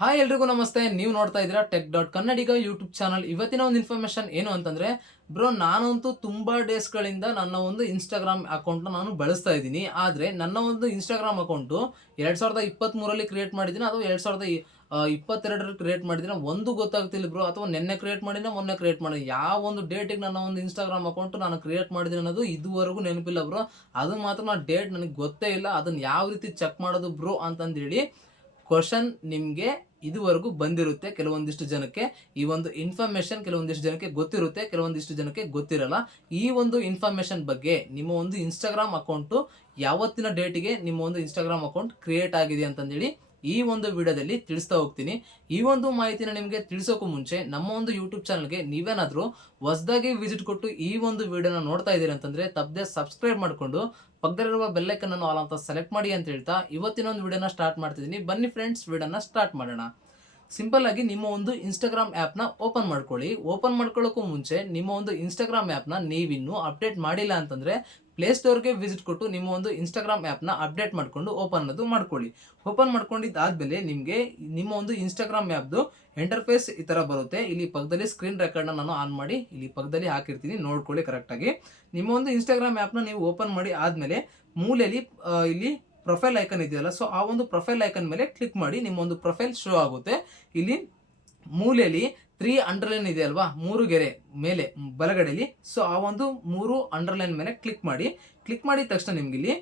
Hi ಎಲ್ರಿಗೂ ನಮಸ್ತೆ. ನೀವು ನೋಡ್ತಾ ಇದ್ದೀರಾ ಟೆಕ್.ಕನ್ನಡಿಗ ಯೂಟ್ಯೂಬ್ ಚಾನಲ್. ಇವತ್ತಿನ ಒಂದು ಇನ್ಫಾರ್ಮೇಷನ್ ಏನು ಅಂತಂದ್ರೆ, ಬ್ರೋ ನಾನಂತೂ ತುಂಬಾ ಡೇಸ್ಗಳಿಂದ ನನ್ನ ಒಂದು ಇನ್ಸ್ಟಾಗ್ರಾಮ್ ಅಕೌಂಟ್ನ ನಾನು ಬಳಸ್ತಾ ಇದ್ದೀನಿ. ಆದರೆ ನನ್ನ ಒಂದು ಇನ್ಸ್ಟಾಗ್ರಾಮ್ ಅಕೌಂಟು 2023ರಲ್ಲಿ ಕ್ರಿಯೇಟ್ ಮಾಡಿದ್ದೀನಿ, ಅಥವಾ 2022ರಲ್ಲಿ ಕ್ರಿಯೇಟ್ ಮಾಡಿದ್ದೀನಿ. ಒಂದು ಗೊತ್ತಾಗ್ತಿಲ್ಲ ಬ್ರೋ, ಅಥವಾ ನೆನ್ನೆ ಕ್ರಿಯೇಟ್ ಮಾಡಿನ ಮೊನ್ನೆ ಕ್ರಿಯೇಟ್ ಮಾಡಿದ್ದೀನಿ. ಯಾವ ಒಂದು ಡೇಟಿಗೆ ನನ್ನ ಒಂದು ಇನ್ಸ್ಟಾಗ್ರಾಮ್ ಅಕೌಂಟು ನಾನು ಕ್ರಿಯೇಟ್ ಮಾಡಿದ್ದೀನಿ ಅನ್ನೋದು ಇದುವರೆಗೂ ನೆನಪಿಲ್ಲ ಬ್ರೋ. ಅದು ಮಾತ್ರ ನಾ ಡೇಟ್ ನನಗೆ ಗೊತ್ತೇ ಇಲ್ಲ. ಅದನ್ನು ಯಾವ ರೀತಿ ಚೆಕ್ ಮಾಡೋದು ಬ್ರೋ ಅಂತಂದೇಳಿ ಕ್ವಶನ್ ನಿಮಗೆ ಇದುವರೆಗೂ ಬಂದಿರುತ್ತೆ. ಕೆಲವೊಂದಿಷ್ಟು ಜನಕ್ಕೆ ಈ ಒಂದು ಇನ್ಫಾರ್ಮೇಶನ್ ಕೆಲವೊಂದಿಷ್ಟು ಜನಕ್ಕೆ ಗೊತ್ತಿರುತ್ತೆ, ಕೆಲವೊಂದಿಷ್ಟು ಜನಕ್ಕೆ ಗೊತ್ತಿರಲ್ಲ. ಈ ಒಂದು ಇನ್ಫಾರ್ಮೇಶನ್ ಬಗ್ಗೆ ನಿಮ್ಮ ಒಂದು ಇನ್ಸ್ಟಾಗ್ರಾಮ್ ಅಕೌಂಟು ಯಾವತ್ತಿನ ಡೇಟಿಗೆ ನಿಮ್ಮ ಒಂದು ಇನ್ಸ್ಟಾಗ್ರಾಮ್ ಅಕೌಂಟ್ ಕ್ರಿಯೇಟ್ ಆಗಿದೆ ಅಂತಂದೇಳಿ ಈ ಒಂದು ವಿಡಿಯೋದಲ್ಲಿ ತಿಳಿಸ್ತಾ ಹೋಗ್ತೀನಿ. ಈ ಒಂದು ಮಾಹಿತಿನ ನಿಮಗೆ ತಿಳಿಸೋಕ್ಕೂ ಮುಂಚೆ ನಮ್ಮ ಒಂದು ಯೂಟ್ಯೂಬ್ ಚಾನಲ್ಗೆ ನೀವೇನಾದರೂ ಹೊಸದಾಗಿ ವಿಸಿಟ್ ಕೊಟ್ಟು ಈ ಒಂದು ವಿಡಿಯೋನ ನೋಡ್ತಾ ಇದ್ದೀರಿ ಅಂತಂದರೆ ತಪ್ಪದೆ ಸಬ್ಸ್ಕ್ರೈಬ್ ಮಾಡಿಕೊಂಡು ಪಕ್ಕದಲ್ಲಿರುವ ಬೆಲ್ಲೈಕನ್ ಅನ್ನು ಆಲ್ ಅಂತ ಸೆಲೆಕ್ಟ್ ಮಾಡಿ ಅಂತ ಹೇಳ್ತಾ ಇವತ್ತಿನ ಒಂದು ವಿಡಿಯೋನ ಸ್ಟಾರ್ಟ್ ಮಾಡ್ತಿದ್ದೀನಿ. ಬನ್ನಿ ಫ್ರೆಂಡ್ಸ್, ವಿಡಿಯೋನ ಸ್ಟಾರ್ಟ್ ಮಾಡೋಣ. ಸಿಂಪಲ್ ಆಗಿ ನಿಮ್ಮ ಒಂದು ಇನ್ಸ್ಟಾಗ್ರಾಮ್ ಆ್ಯಪ್ನ ಓಪನ್ ಮಾಡ್ಕೊಳ್ಳಿ. ಓಪನ್ ಮಾಡ್ಕೊಳ್ಳೋಕ್ಕೂ ಮುಂಚೆ ನಿಮ್ಮ ಒಂದು ಇನ್ಸ್ಟಾಗ್ರಾಮ್ ಆ್ಯಪ್ನ ನೀವಿನ್ನೂ ಅಪ್ಡೇಟ್ ಮಾಡಿಲ್ಲ ಅಂತಂದರೆ ಪ್ಲೇಸ್ಟೋರ್ಗೆ ವಿಸಿಟ್ ಕೊಟ್ಟು ನಿಮ್ಮ ಒಂದು ಇನ್ಸ್ಟಾಗ್ರಾಮ್ ಆ್ಯಪ್ನ ಅಪ್ಡೇಟ್ ಮಾಡಿಕೊಂಡು ಓಪನ್ ಅನ್ನೋದು ಮಾಡ್ಕೊಳ್ಳಿ. ಓಪನ್ ಮಾಡ್ಕೊಂಡಿದ್ದಾದಮೇಲೆ ನಿಮಗೆ ನಿಮ್ಮ ಒಂದು ಇನ್ಸ್ಟಾಗ್ರಾಮ್ ಆ್ಯಪ್ದು ಇಂಟರ್ಫೇಸ್ ಈ ಥರ ಬರುತ್ತೆ. ಇಲ್ಲಿ ಪಕ್ಕದಲ್ಲಿ ಸ್ಕ್ರೀನ್ ರೆಕಾರ್ಡ್ನ ನಾನು ಆನ್ ಮಾಡಿ ಇಲ್ಲಿ ಪಕ್ಕದಲ್ಲಿ ಹಾಕಿರ್ತೀನಿ, ನೋಡ್ಕೊಳ್ಳಿ ಕರೆಕ್ಟಾಗಿ. ನಿಮ್ಮ ಒಂದು ಇನ್ಸ್ಟಾಗ್ರಾಮ್ ಆ್ಯಪ್ನ ನೀವು ಓಪನ್ ಮಾಡಿ ಆದಮೇಲೆ ಮೂಲೆಯಲ್ಲಿ ಇಲ್ಲಿ ಪ್ರೊಫೈಲ್ ಐಕನ್ ಇದೆಯಲ್ಲ, ಸೊ ಆ ಒಂದು ಪ್ರೊಫೈಲ್ ಐಕನ್ ಮೇಲೆ ಕ್ಲಿಕ್ ಮಾಡಿ ನಿಮ್ಮ ಒಂದು ಪ್ರೊಫೈಲ್ ಶೋ ಆಗುತ್ತೆ. ಇಲ್ಲಿ ಮೂಲೆಯಲ್ಲಿ 3 ಅಂಡರ್ಲೈನ್ ಇದೆ ಅಲ್ವಾ, 3 ಗೆರೆ ಮೇಲೆ ಬಲಗಡೆಯಲ್ಲಿ, ಸೊ ಆ ಒಂದು 3 ಅಂಡರ್ಲೈನ್ ಮೇಲೆ ಕ್ಲಿಕ್ ಮಾಡಿ. ಕ್ಲಿಕ್ ಮಾಡಿದ ತಕ್ಷಣ ನಿಮ್ಗೆ ಇಲ್ಲಿ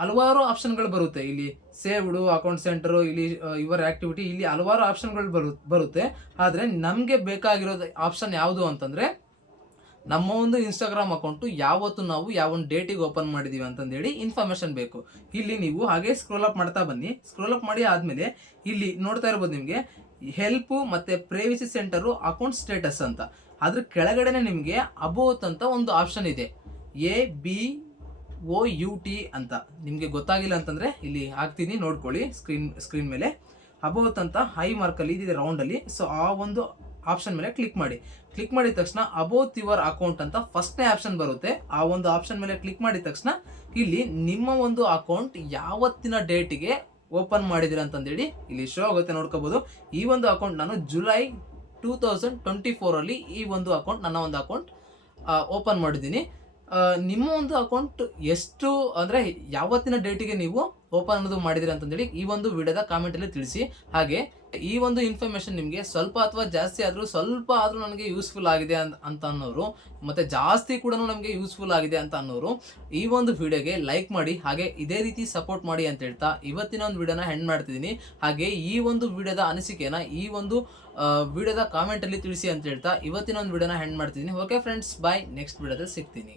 ಹಲವಾರು ಆಪ್ಷನ್ಗಳು ಬರುತ್ತೆ. ಇಲ್ಲಿ ಸೇವ್ಡು, ಅಕೌಂಟ್ ಸೆಂಟರು, ಇಲ್ಲಿ ಯುವರ್ ಆಕ್ಟಿವಿಟಿ, ಇಲ್ಲಿ ಹಲವಾರು ಆಪ್ಷನ್ಗಳು ಬರುತ್ತೆ. ಆದರೆ ನಮಗೆ ಬೇಕಾಗಿರೋದು ಆಪ್ಷನ್ ಯಾವುದು ಅಂತಂದರೆ, ನಮ್ಮ ಒಂದು ಇನ್ಸ್ಟಾಗ್ರಾಮ್ ಅಕೌಂಟು ಯಾವತ್ತು ನಾವು ಯಾವ ಒಂದು ಡೇಟಿಗೆ ಓಪನ್ ಮಾಡಿದ್ದೀವಿ ಅಂತಂದೇಳಿ ಇನ್ಫಾರ್ಮೇಷನ್ ಬೇಕು. ಇಲ್ಲಿ ನೀವು ಹಾಗೆ ಸ್ಕ್ರೋಲ್ ಅಪ್ ಮಾಡ್ತಾ ಬನ್ನಿ. ಸ್ಕ್ರೋಲ್ ಅಪ್ ಮಾಡಿ ಆದಮೇಲೆ ಇಲ್ಲಿ ನೋಡ್ತಾ ಇರ್ಬೋದು ನಿಮಗೆ ಹೆಲ್ಪು ಮತ್ತು ಪ್ರೈವಸಿ ಸೆಂಟರು ಅಕೌಂಟ್ ಸ್ಟೇಟಸ್ ಅಂತ. ಅದ್ರ ಕೆಳಗಡೆನೆ ನಿಮಗೆ ಅಬೌಟ್ ಅಂತ ಒಂದು ಆಪ್ಷನ್ ಇದೆ, ABOUT ಅಂತ. ನಿಮಗೆ ಗೊತ್ತಾಗಿಲ್ಲ ಅಂತಂದರೆ ಇಲ್ಲಿ ಹಾಕ್ತೀನಿ, ನೋಡ್ಕೊಳ್ಳಿ ಸ್ಕ್ರೀನ್ ಮೇಲೆ. ಅಬೌಟ್ ಅಂತ ಹೈ ಮಾರ್ಕಲ್ಲಿ ಇದಿದೆ ರೌಂಡಲ್ಲಿ, ಸೊ ಆ ಒಂದು ಆಪ್ಷನ್ ಮೇಲೆ ಕ್ಲಿಕ್ ಮಾಡಿ. ಕ್ಲಿಕ್ ಮಾಡಿದ ತಕ್ಷಣ ಅಬೌಟ್ ಯುವರ್ ಅಕೌಂಟ್ ಅಂತ ಫಸ್ಟ್ನೇ ಆಪ್ಷನ್ ಬರುತ್ತೆ. ಆ ಒಂದು ಆಪ್ಷನ್ ಮೇಲೆ ಕ್ಲಿಕ್ ಮಾಡಿದ ತಕ್ಷಣ ಇಲ್ಲಿ ನಿಮ್ಮ ಒಂದು ಅಕೌಂಟ್ ಯಾವತ್ತಿನ ಡೇಟಿಗೆ ಓಪನ್ ಮಾಡಿದಿರ ಅಂತಂದೇಳಿ ಇಲ್ಲಿ ಶೋ ಆಗುತ್ತೆ, ನೋಡ್ಕೋಬಹುದು. ಈ ಒಂದು ಅಕೌಂಟ್ ನಾನು ಜುಲೈ 2024ಅಲ್ಲಿ ಈ ಒಂದು ಅಕೌಂಟ್ ನನ್ನ ಒಂದು ಅಕೌಂಟ್ ಓಪನ್ ಮಾಡಿದ್ದೀನಿ. ನಿಮ್ಮ ಒಂದು ಅಕೌಂಟ್ ಎಷ್ಟು ಅಂದರೆ ಯಾವತ್ತಿನ ಡೇಟಿಗೆ ನೀವು ಓಪನ್ ಅನ್ನೋದು ಮಾಡಿದಿರಿ ಅಂತಂದೇಳಿ ಈ ಒಂದು ವಿಡಿಯೋದ ಕಾಮೆಂಟಲ್ಲಿ ತಿಳಿಸಿ. ಹಾಗೆ ಈ ಒಂದು ಇನ್ಫಾರ್ಮೇಷನ್ ನಿಮಗೆ ಸ್ವಲ್ಪ ಅಥವಾ ಜಾಸ್ತಿ ಆದರೂ ಸ್ವಲ್ಪ ಆದರೂ ನನಗೆ ಯೂಸ್ಫುಲ್ ಆಗಿದೆ ಅಂತ ಅನ್ನೋರು, ಮತ್ತು ಜಾಸ್ತಿ ಕೂಡ ನಮಗೆ ಯೂಸ್ಫುಲ್ ಆಗಿದೆ ಅಂತ ಅನ್ನೋರು ಈ ಒಂದು ವಿಡಿಯೋಗೆ ಲೈಕ್ ಮಾಡಿ, ಹಾಗೆ ಇದೇ ರೀತಿ ಸಪೋರ್ಟ್ ಮಾಡಿ ಅಂತ ಹೇಳ್ತಾ ಇವತ್ತಿನ ಒಂದು ವಿಡಿಯೋನ ಹೆಂಡ್ ಮಾಡ್ತಿದ್ದೀನಿ. ಹಾಗೆ ಈ ಒಂದು ವಿಡಿಯೋದ ಅನಿಸಿಕೆನ ಈ ಒಂದು ವಿಡಿಯೋದ ಕಾಮೆಂಟಲ್ಲಿ ತಿಳಿಸಿ ಅಂತ ಹೇಳ್ತಾ ಇವತ್ತಿನ ಒಂದು ವಿಡಿಯೋನ ಹೆಂಡ್ ಮಾಡ್ತಿದ್ದೀನಿ. ಓಕೆ ಫ್ರೆಂಡ್ಸ್, ಬಾಯ್. ನೆಕ್ಸ್ಟ್ ವಿಡಿಯೋದಲ್ಲಿ ಸಿಗ್ತೀನಿ.